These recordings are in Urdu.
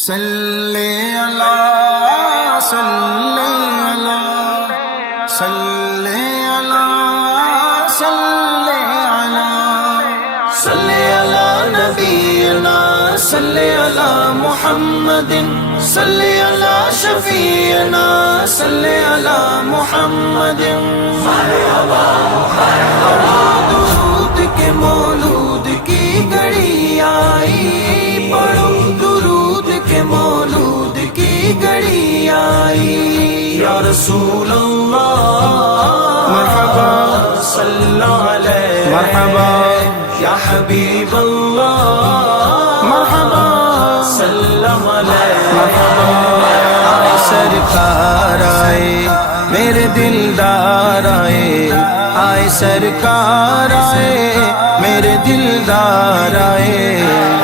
صلی علی صلی علی صلی علی صلی علی صلی علی نبینا صلی علی محمد صلی علی شفیعنا صلی علی محمد درود کے مولود کی گھڑی آئی پڑھو درود کے مولود کی گھڑی آئی یا رسول اللہ مرحبا صلی اللہ علیہ مرحبا یا حبیب اللہ مرحبا صلی اللہ علیہ مرحبا آئے سرکار آئے میرے دلدار آئے آئے سرکار آئے میرے دلدار آئے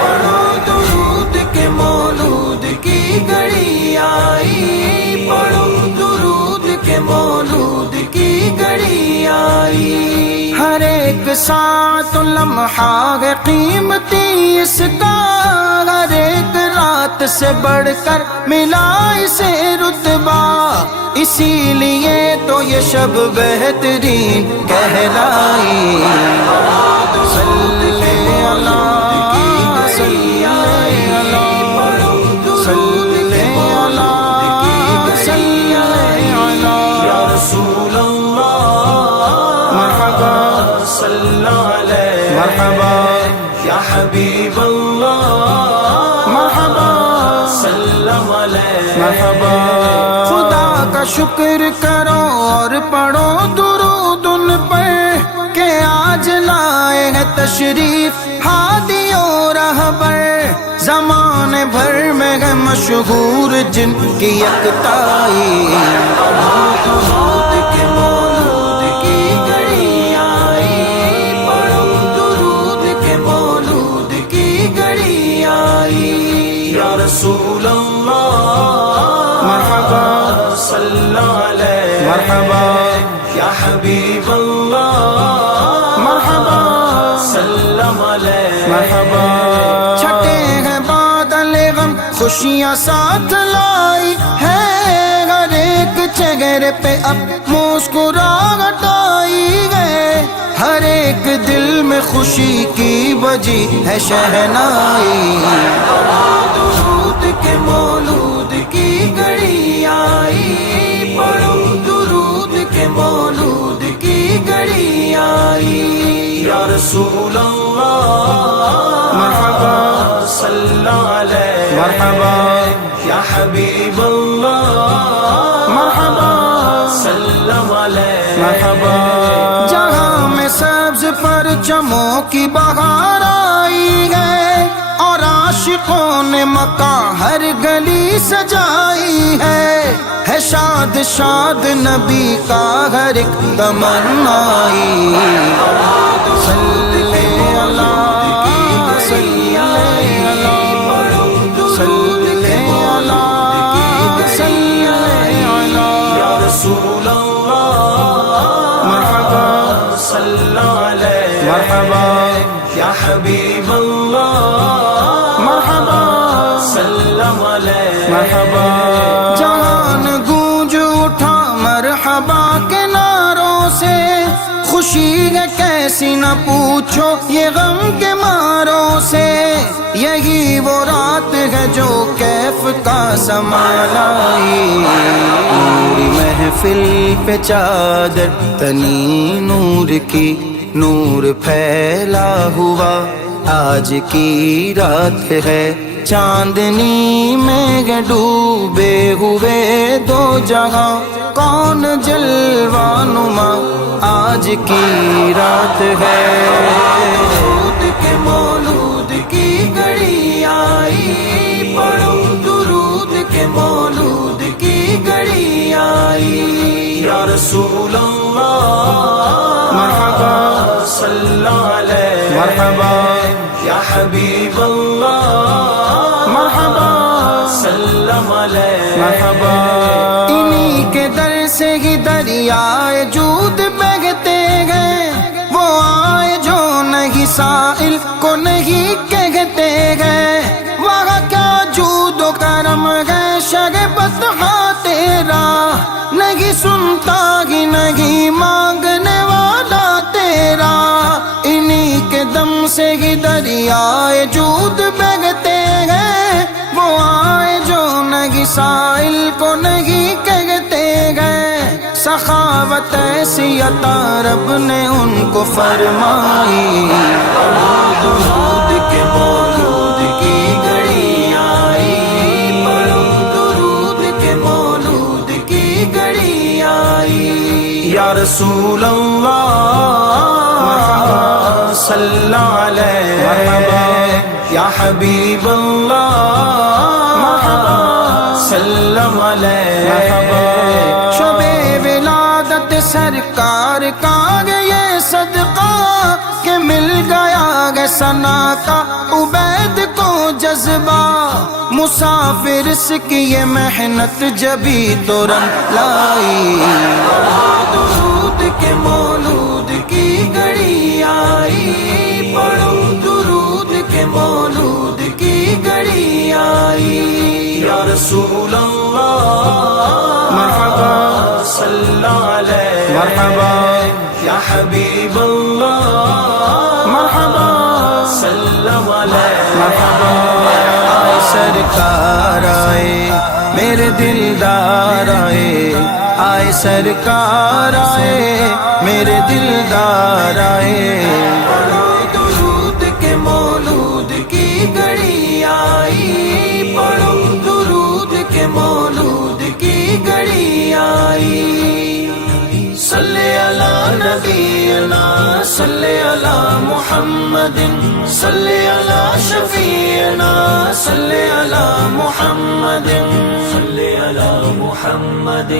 پڑھو درود کے مولود کی گھڑی آئی پڑھو درود کے مولود کی گھڑی آئی ہر ایک ساتھ لمحہ ہے قیمتی اس کا ہر ایک رات سے بڑھ کر ملا اسے رتبہ اسی لیے تو یہ شب بہترین کہلائی صلی اللہ صلی اللہ صلی اللہ صلی اللہ یا رسول اللہ مرحبا صلی اللہ علیہ مرحبا یا حبیب اللہ مرحبا صلی اللہ علیہ مرحبا خدا کا شکر کرو اور پڑھو درود ان پر کہ آج لائے ہیں تشریف ہادی اور رہبر زمانے بھر میں ہے مشہور جن کی یکتائی درود کے مولود کی گھڑی آئی پڑھو درود کے مولود کی گھڑی آئی یا رسول اللہ مرحبا صلی اللہ علیہ مرحبا یا حبیب اللہ مرحبا صلی اللہ علیہ مرحبا چھٹے ہیں بادل غم خوشیاں ساتھ لائی ہے ہر ایک چہرے پہ اب مسکراہٹ آئی ہے ہر ایک دل میں خوشی کی بجی ہے شہنائی درود کے مولود کی گھڑی آئی پڑھو درود کے مولود کی گھڑی آئی یا رسول اللہ مرحبا صلی اللہ علیہ مرحبا یا حبیب اللہ مرحبا صلی اللہ علیہ مرحبا جہاں میں سبز پرچموں کی بہار آئی ہے اور عاشقوں نے مکہ ہر گلی سجائی ہے شاد شاد نبی کا ہر ایک تمنائی صلی اللہ صلی اللہ صلی اللہ صلی اللہ یا رسول اللہ مرحبا صلی اللہ علیہ مرحبا یا حبیب اللہ مرحبا صلی اللہ علیہ مرحبا جہان گونج اٹھا مرحبا کے نعروں سے خوشی ہے کیسی نہ پوچھو یہ غم کے ماروں سے یہی وہ رات ہے جو کیف کا سامان لائی پوری محفل پہ چادر تنی نور کی نور پھیلا ہوا آج کی رات ہے چاندنی میں ڈوبے ہوئے دو جہاں کون جلوہ نما آج کی رات ہے درود کے مولود کی گھڑی آئی پڑھو درود کے مولود کی گھڑی آئی یا رسول اللہ مرحبا صلی اللہ علیہ مرحبا یا حبیب اللہ مرحبا صلی اللہ علیہ مرحبا انہی کے در سے ہی دریائے جود بہتے گئے وہ آئے جو نہیں سائل کو نہیں کہتے گئے وہاں کیا جود کا کرم ہے شربت تیرا، نہیں سنتا ہی نہیں مانگنے والا تیرا، انہی کے دم سے ہی دریائے جود بہتے ہیں، وہ آئے جو نہیں سائل کو نہیں کہتے ہیں، سخاوت ایسی عطا رب نے ان کو فرمائی، درود کے مولود کی گھڑی آئی، پڑھو درود کے مولود کی گھڑی آئی، یا رسول اللہ صلی اللہ علیہ، یا حبیب اللہ صلی اللہ علیہ، شب ولادت سرکار کا یہ صدقہ کہ مل گیا ہے ثنا کا عبید کو جذبہ، مسافر اس کی یہ محنت جبھی تو رنگ لائی، درود کے مولود کی گھڑی آئی، پڑھو درود کے مولود کی گھڑی آئی، یا رسول اللہ مرحبا صلی اللہ علیہ، مرحبا یا حبیب اللہ مرحبا صلی اللہ علیہ، مرحبا آئے سرکار آئے میرے دلدار آئے، آئے سرکار آئے میرے دلدار آئے، پڑھو درود کے مولود کی گھڑی آئی، پڑھو درود کے مولود کی گھڑی آئی، صلی علی نبینا صلی علی محمد، صلی علی شفیعنا صلی علی محمد، صلی علی محمد۔